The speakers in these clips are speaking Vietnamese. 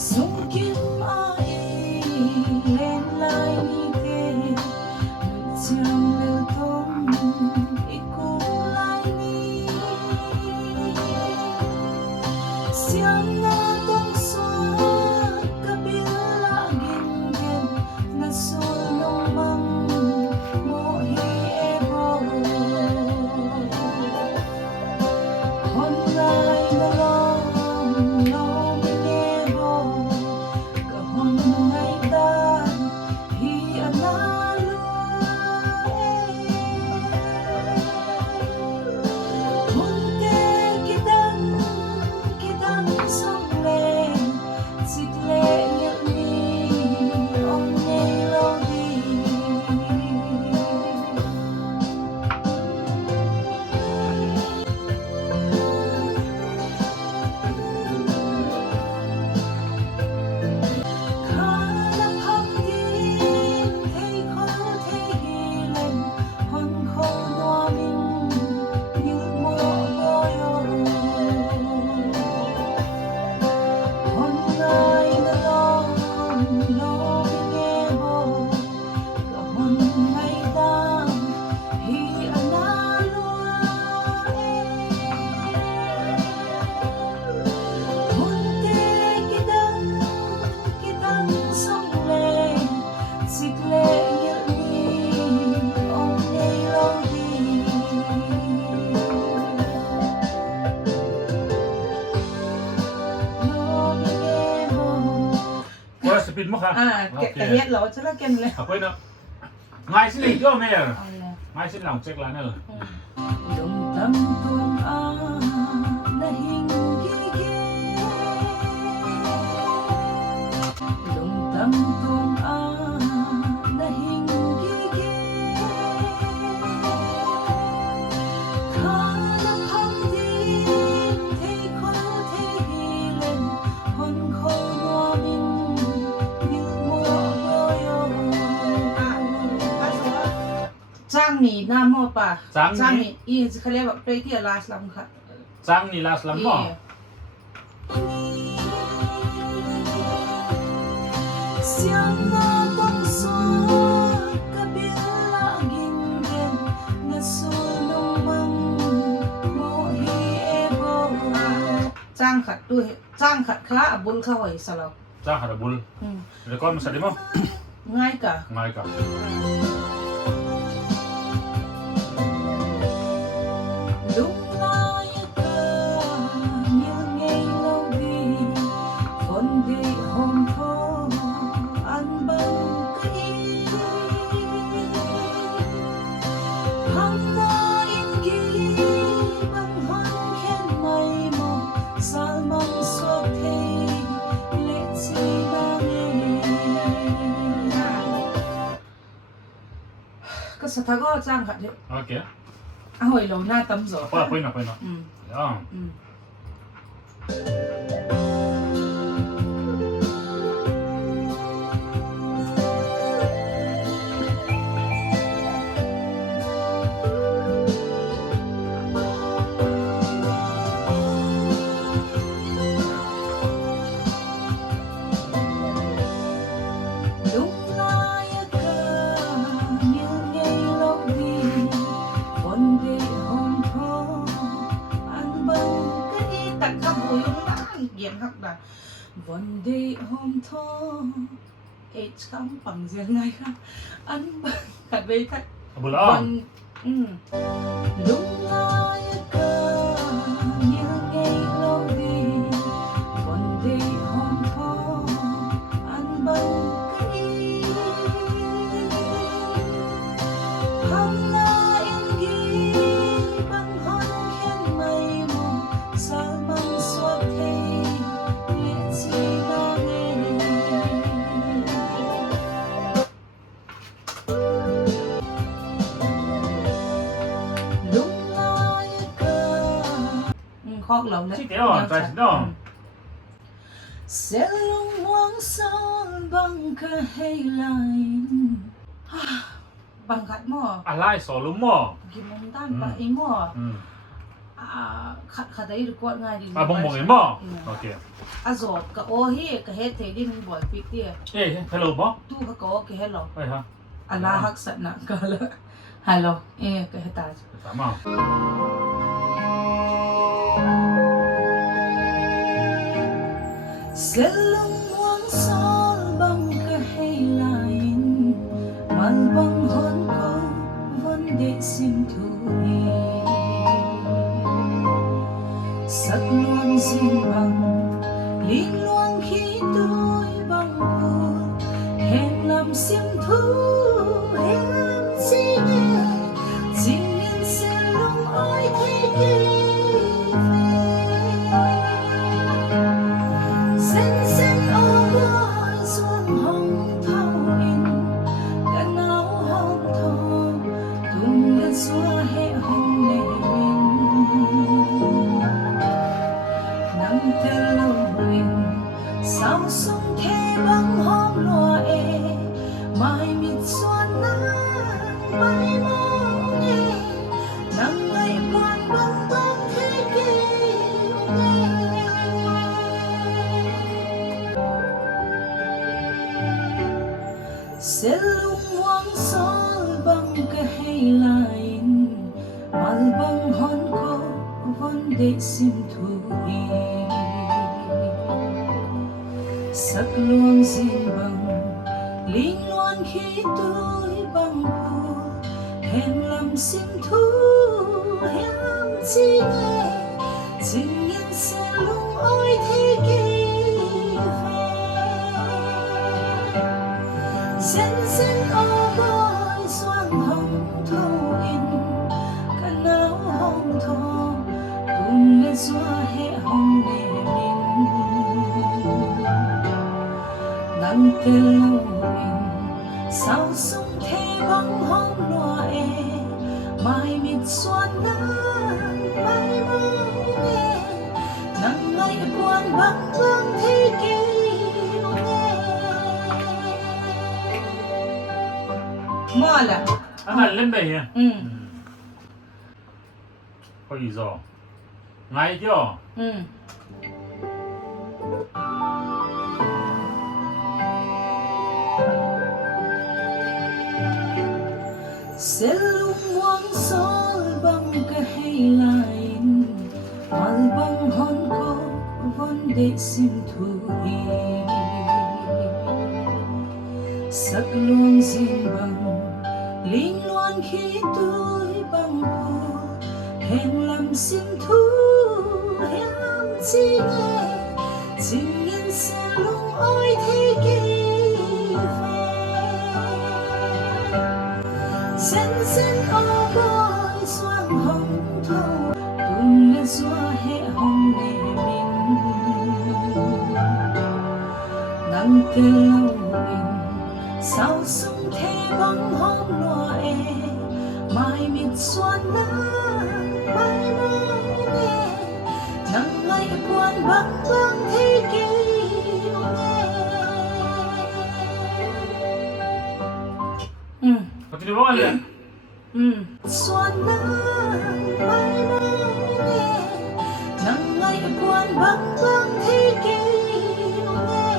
Sung kim ai lên lại ni tê chiang lêu tông ikung lại ni siang na tong xóa kabila gin gin na sulong mang mo hi ebo hon ngai na long lo minebo kahon ngai ta hi analo hunte kitang kitang song le sikle ngel ni ong nei lo di khana pham din thei khol thei hi len hon khol noa min như mo boyo hon ngai na lo nghe bo ka hon ngai ta hi analo hunte kitang kitang song le sikle ngel ni ong nei lo di lo nghe bo Có speed mất hả? cái hết lỗ cho nó kem lên Quên đâu. Ngay xin lịch chưa mẹ? Ngay xin lòng check lại nữa. Dum tam tum a na hing gi gi Dum tam tum a na hing gi gi khana pham din thei khol thei hi len hon khol noa min như mo boyo Trang ni nam mo pa Trang ni? ni i khale ba pre ti last lam kha Trang ni last lắm mò. siang na tong xóa kabila gin gin na sulong mang mo hi ebo Trang khat kha abul kha hoi salo Trang hả bul. Rồi con mà sao đi mò? ngay cả Ngay cả. lúc nay cơ như ngày lâu đi con đi hôm thô ăn bằng cái hăng na in ghi bằng hân khen mây mộng sao mong suốt thế lệ chi na nghe cái sao thà có trang khát đấy Ok. hồi lâu na tấm rồi Quên nào. Đó. lúc nay cơ như ngày lâu đi con đi hôm thô ăn bằng cái tật khắp bụi nó diện học là con đi hôm thô ít không bằng riêng này không ăn bằng cả về thật Bul on. lúc nay cơ như ngày lâu đi con đi hôm thô ăn bằng cái hăng na in ghi bằng hân khen mây mộng sao mong suốt thế lệ chi na nghe lúc nay cơ khóc lòng đấy Chị thế rồi, tại chị đó. sẽ lung hoang sâu bằng cả hay lại bằng gạt mò Alai solo mò. gimana tanpa imo khát đấy record ngay đi bong bong em bo okay azot ka o hi ka he te din boy pik ti hello bo tu ka ko ke hello ai ha ala hak sat na ka la hello ka he ta tama selong wang sol bang ka hay lain mal bang hon ko von de sim thu hi sắc loang zin bang linh loang khi tôi bang cô hẹn làm sim thu em chỉ nghe chỉ nhìn sẽ lòng ai thấy kia sen sen ô bôi xuân hồng thâu in cả náo hồng thô tung lên xua hệ hồng nề nắng tê lâu huyền sao sông thế băng hôm lúa mai mịt xuân nắng bay mong nghe nắng ngày quan băng băng thế kêu nghe selung wang sol bang ka hay lain mal bang hon ko von de sim thu hi sắc luang zin bang linh loan khi tôi bang cô hẹn làm sim thu em chỉ nghe tình nhân sẽ lung ôi thế kia về sen sen ô bôi xoang hồng thâu in cả náo hồng thô tung lên xóa hệ hồng nề mình nắng tê lâu in sao sông thế băng hôm lúa mai mịt xuân nắng bay mong nghe nắng ngày quan băng băng thế kêu nghe Mola. anh lên đây nha có gì rồi ngay chưa selung wang sol bang ka hay lain mal bang hon ko von de sim thu hi sắc luang zin bang linh loan khi tôi bang cô hẹn làm sim thu em chỉ nghe tình nhân sẽ lung ôi thế kia về sen sen ô bôi xoang hồng thâu tung lên xóa hệ hồng nề mình nắng tê lâu in sao sông thế băng hôm lúa mai mịt xuân nắng bay mong nghe nắng ngày quan băng băng thế kêu nghe continue bo anh xuân nắng bay mong nghe nắng ngày quan băng băng thế kêu nghe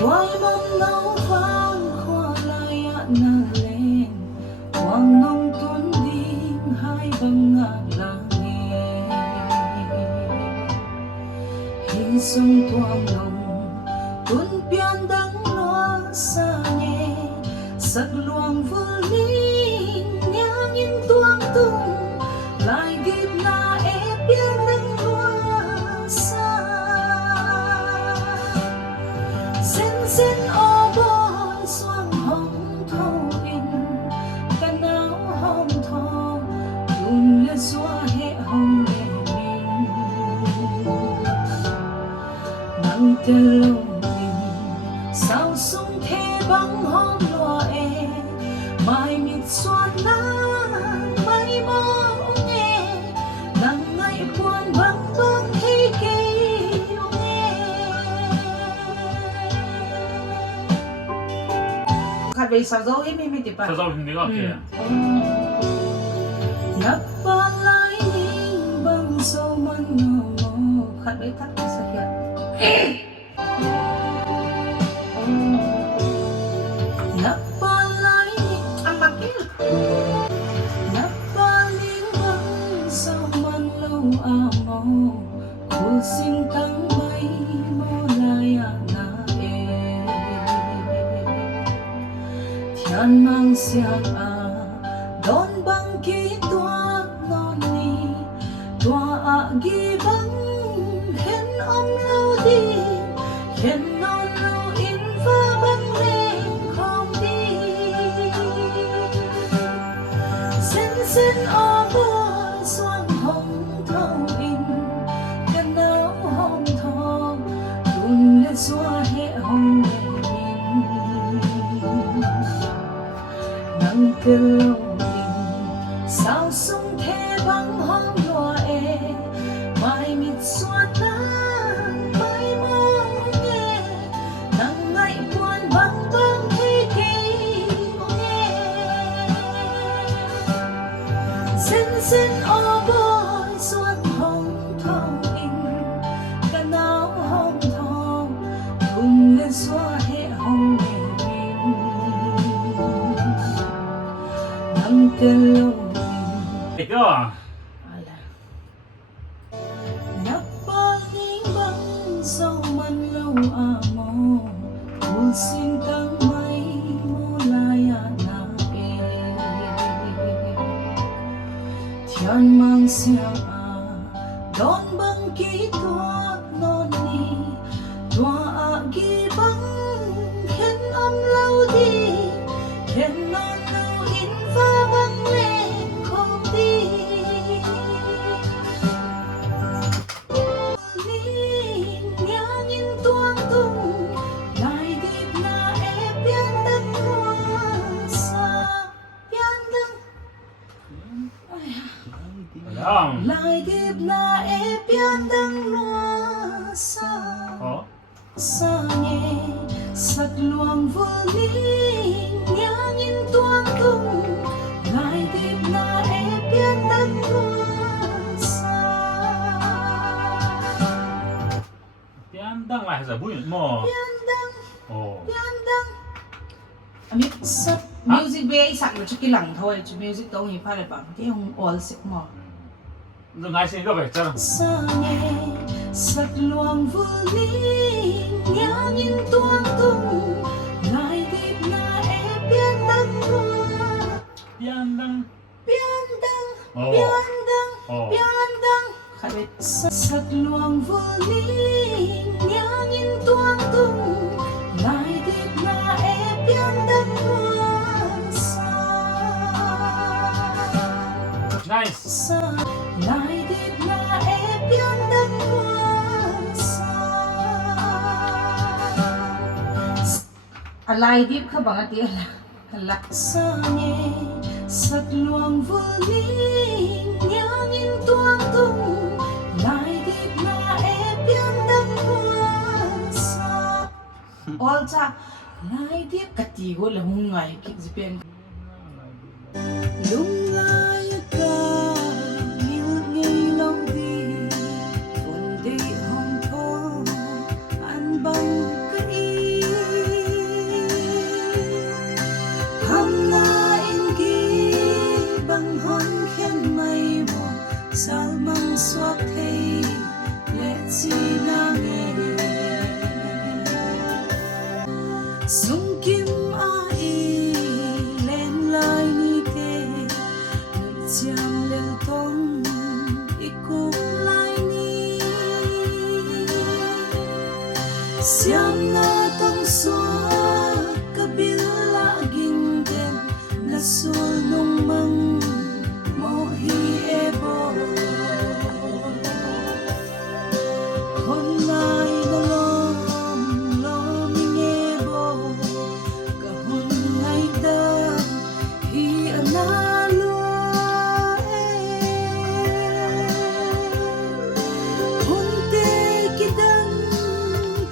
Why mong nấu vang khoa lại na lên Quang nông tuấn điên hai băng ngạc làng nghe Hình sông toang nông tuấn pian đắng loa xa nghe sắc luang vừa linh nhang in tuang tung lại điệp na pian đắng loa xa sen sen ô bôi xoang hồng thâu in cả náo hồng thô tung lên xóa hệ hồng nề mình nắng tê lâu in sao sông thế băng hôm lúa mai mịt xuân nắng bay mong nghe nắng ngày quan băng băng thế kêu nghe Sorry, sa zo mi ti pa. Sa zo hindi ko kaya. Nagpalay ning bangso man mo. Khat sa hiya. Nagpalay ning amakil. Nagpaling bangso man lo amo. Kusing tang may mo laya na Tiyan mang siyang don bang kitwag no ni Tua gibang hen lo di Hen lo in fa bang leng kong di Sen o boy xuân hồng thâu in Kanao hồng thong Tun lên xua hệ hồng nang kelongin sao sung the bang hong loa mai mit suat lang mai mong nghe nang ngai buồn bang khi khi nghe sen o boy suat hong thong in kanao hong thong cùng lên xua hệ hong Ito. Ala. Napaling bang sa manlaw amo Ulsin kang may mulaya na Tiyan mang siyang don bang kitwag no ni Tua gibang hen law di Hen in fa bang leng kong di Ling yang in tuang tung Lai dip na pian dang sa Pian dang Alam. Lai dip na pian dang sa Oh. Sa nghe sắc luang voling yang in tuang tung Lai dip na pian dang sa Tiandang lah sa buin mo. Pian dang Oh. Pian dang Amit sa music bay sak lo chiki lang thôi chứ music đâu hi phải bằng cái ông all sick mo Rồi ngay xin có vẻ chắc. Sa nghe sắc luang voling yang in tuang tung Lai dip na pian dang Tiandang. Pian dang Oh. Pian dang Oh. Pian dang Khabit sắc luang voling yang in tuang tung Lai dip na pian dang Nice. sa Lai dip na pian dang Alay dip ka ba nga ti ala sa nghe sắc luang voling yang in tuang tung Lai dip na pian dang sa all cha Lai dip katigo la hungay kik zipen lung lai ka ngil ngay long di Fonde hong kong an bang ka Hâm na in gi bang hon khen mây mo Sal mang suak thei lệ chi na nghe Sung kim a i lên lai ni te Ngân chiang lel tong ikuk lai ni Siam na tong suak kabil laging den Nasul nung mang mohi ebo Honay na loming ebo Kahon ngay da hi analo Honte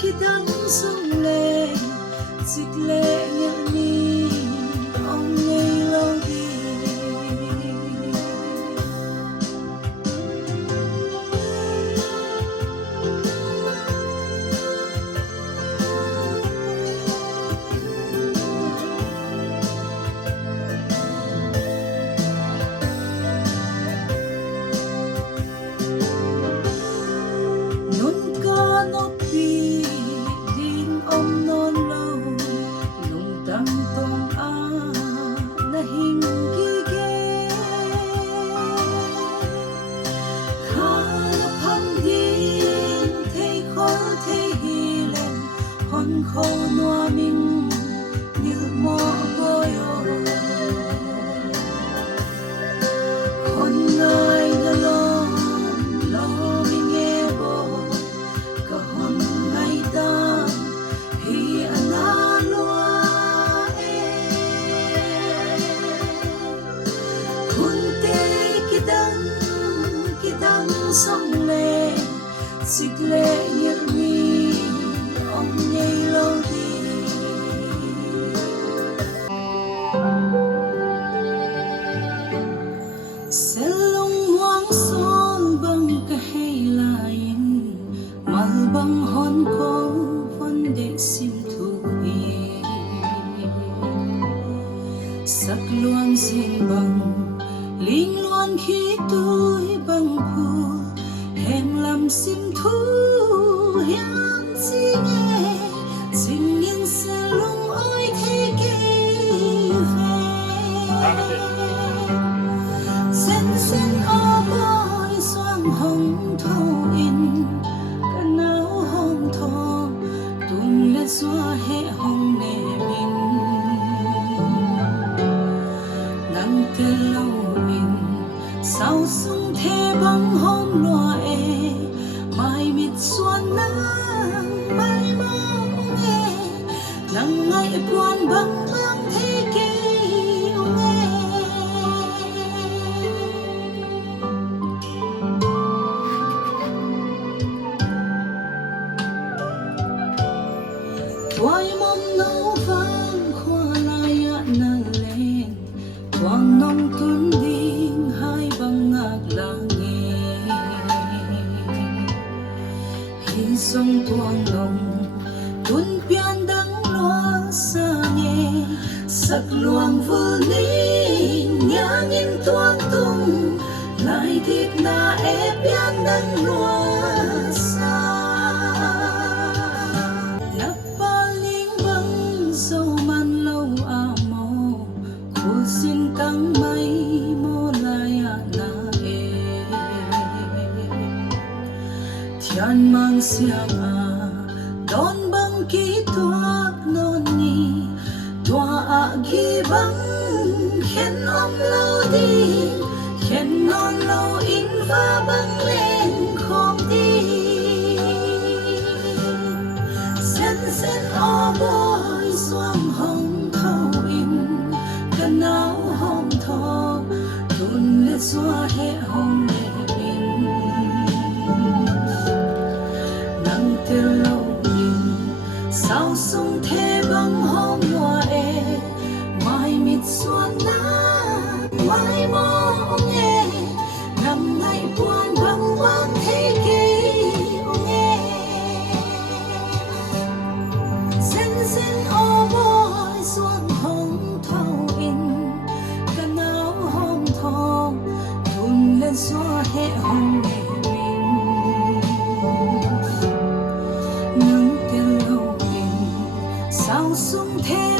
kidang sung le xích lệ nhật mi ông nhây lâu đi sẽ lung hoang son bằng cái hay lain mal bằng hòn câu vấn đề sim thu hi sắc luang xin bằng linh loan khi tôi bằng phù hẹn làm sim thu hiang chi nghe tình nhân sẽ lung ôi thế kê về sen ô bôi xoang hồng thâu in cả áo hồng thô tuôn lên xóa hệ hồng nề mình nắng tê lâu in sao sung thế băng hồng loa e mai mịt xuân nắng mai mong nghe nắng ngày quan băng băng thế kê Toai mom nấu vang khoa lai na lên quang nông tuấn đinh hai băng ngạc là nghe khi sông tuang nông tuấn pian đắng loa xa nghe sắc luang vô ninh nhà nhìn tuang tung lại thiết na e pian đắng loa xa dâu man lâu à mô khu xin tăng mây mô lai à na e thian mang siang à đón băng ký toạc non ni toa à ghi băng khen om lâu đi khen non lâu in và băng lên khom đi sen ô bôi xoang hồng thâu in cần áo hồng thô tuôn lên xóa hệ hồng nề mình nắng tê lâu in sao sung thế băng hồng loa e mai mịt xuân nắng mai mong nghe năm nay quan băng băng thế kê sen ô bôi xoang hồng thâu in cần áo hồng thô tuôn lên xóa hệ hồng nề mình nắng tê lâu mình sao sung thế